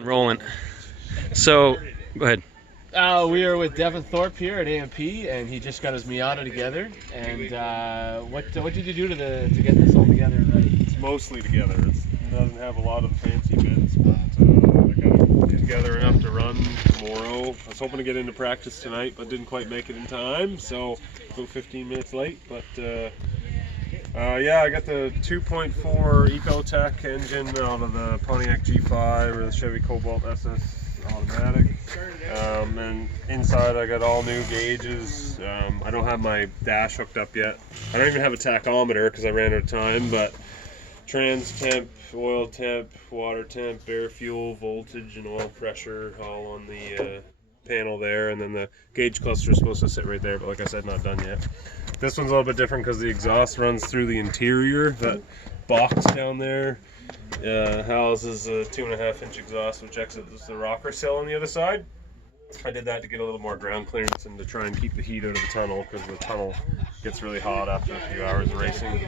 Rolling. So, go ahead. We are with Devon here at AMP, and he just got his Miata together. And what did you do to get this all together? Right? It's mostly together. It doesn't have a lot of the fancy bits, but I got it together enough to run tomorrow. I was hoping to get into practice tonight, but didn't quite make it in time, so about 15 minutes late. But yeah, I got the 2.4 Ecotek engine out of the Pontiac G5 or the Chevy Cobalt SS automatic, and inside I got all new gauges. I don't have my dash hooked up yet. I don't even have a tachometer because I ran out of time, but trans temp, oil temp, water temp, air fuel, voltage, and oil pressure all on the panel there, and then the gauge cluster is supposed to sit right there, but like I said, not done yet. This one's a little bit different because the exhaust runs through the interior. That box down there houses a 2.5-inch exhaust which exits the rocker cell on the other side. I did that to get a little more ground clearance and to try and keep the heat out of the tunnel, because the tunnel gets really hot after a few hours of racing.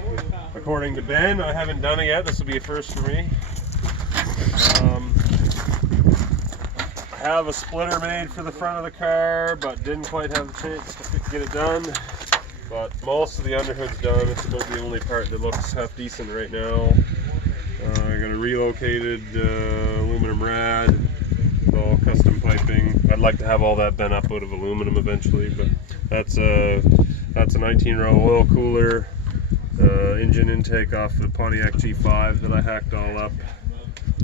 According to Ben, I haven't done it yet. This will be a first for me. I have a splitter made for the front of the car, but didn't quite have the chance to get it done. But most of the underhood's done. It's about the only part that looks half decent right now. I got a relocated aluminum rad with all custom piping. I'd like to have all that bent up out of aluminum eventually, but that's a 19-row oil cooler, engine intake off the Pontiac G5 that I hacked all up.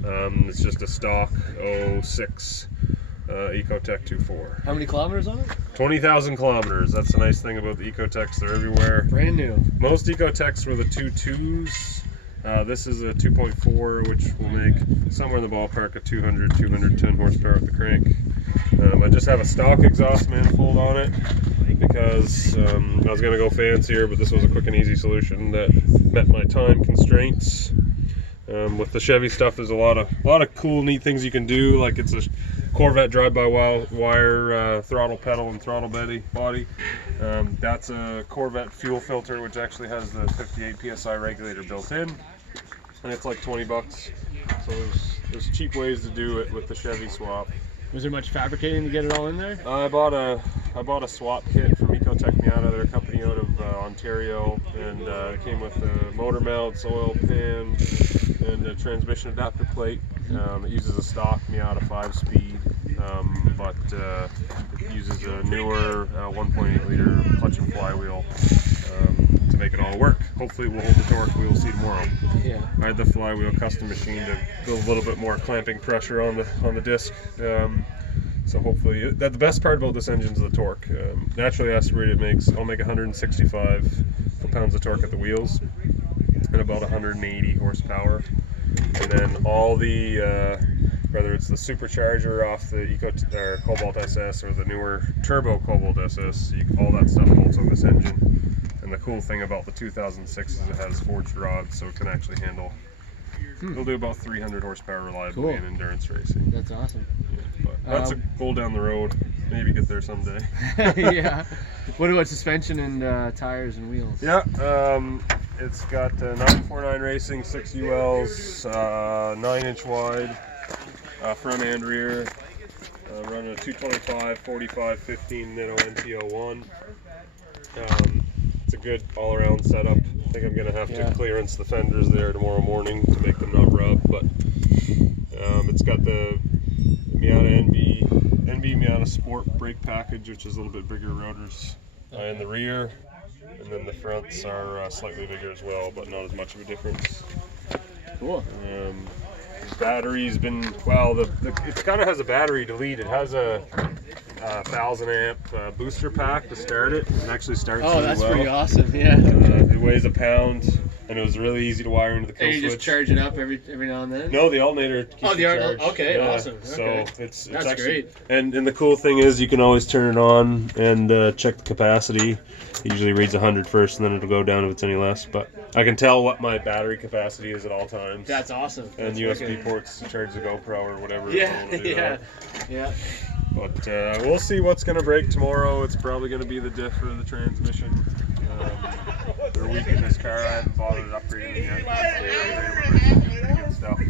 It's just a stock 06 Ecotek 2.4. How many kilometers on it? 20,000 kilometers. That's the nice thing about the Ecoteks. They're everywhere. Brand new. Most Ecoteks were the 2.2s. This is a 2.4, which will make somewhere in the ballpark of 210 horsepower with the crank. I just have a stock exhaust manifold on it because I was going to go fancier, but this was a quick and easy solution that met my time constraints. With the Chevy stuff, there's a lot of cool, neat things you can do. Like it's a Corvette drive-by-wire throttle pedal and throttle body. That's a Corvette fuel filter, which actually has the 58 psi regulator built in, and it's like 20 bucks. So there's cheap ways to do it with the Chevy swap. Was there much fabricating to get it all in there? I bought a swap kit from Ecotek Miata. They're a company out of Ontario, and it came with motor mounts, oil pan, and a transmission adapter plate. It uses a stock Miata 5-speed, but it uses a newer 1.8 liter clutch and flywheel to make it all work. Hopefully it will hold the torque. We will see tomorrow. Yeah. I had the flywheel custom machine to build a little bit more clamping pressure on the disc. So hopefully, the best part about this engine is the torque. Naturally aspirated I'll make 165 foot-pounds of torque at the wheels and about 180 horsepower. And then all the, whether it's the supercharger off the Cobalt SS or the newer turbo Cobalt SS, all that stuff bolts on this engine. And the cool thing about the 2006 is it has forged rods, so it can actually handle. It'll do about 300 horsepower reliably in endurance racing. That's awesome. Yeah, but that's a goal down the road. Maybe get there someday. Yeah. What about suspension and tires and wheels? Yeah. It's got 949 Racing 6 ULs, 9-inch wide, front and rear. Running a 225, 45, 15 Nitto NT01. It's a good all-around setup. I think I'm going to have to clearance the fenders there tomorrow morning to make them not rub, but it's got the Miata NB Miata Sport brake package, which is a little bit bigger rotors in the rear, and then the fronts are slightly bigger as well, but not as much of a difference. Cool. Battery's been, it kind of has a battery to lead. It has a 1,000 amp booster pack to start it. It actually starts really well. Oh, that's pretty awesome, yeah. It weighs a pound, and it was really easy to wire into the kill switch. You just charge it up every now and then? No, the alternator keeps it charged. Okay, yeah. Awesome. Okay. So that's actually great. And the cool thing is you can always turn it on and check the capacity. It usually reads 100 first, and then it'll go down if it's any less. But I can tell what my battery capacity is at all times. That's awesome. And USB ports to charge the GoPro or whatever. Yeah. But we'll see what's going to break tomorrow. It's probably going to be the diff or the transmission. They're weak in this car. I haven't bothered upgrading it yet. Pretty good stuff.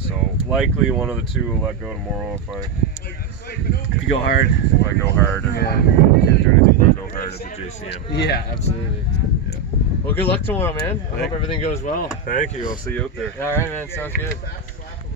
So likely one of the two will let go tomorrow if You go hard. I go hard. And Yeah. can't do anything but go hard at the JCM. Yeah, absolutely. Yeah. Well, good luck tomorrow, man. I Thank- hope everything goes well. Thank you. I'll see you out there. All right, man. Sounds good.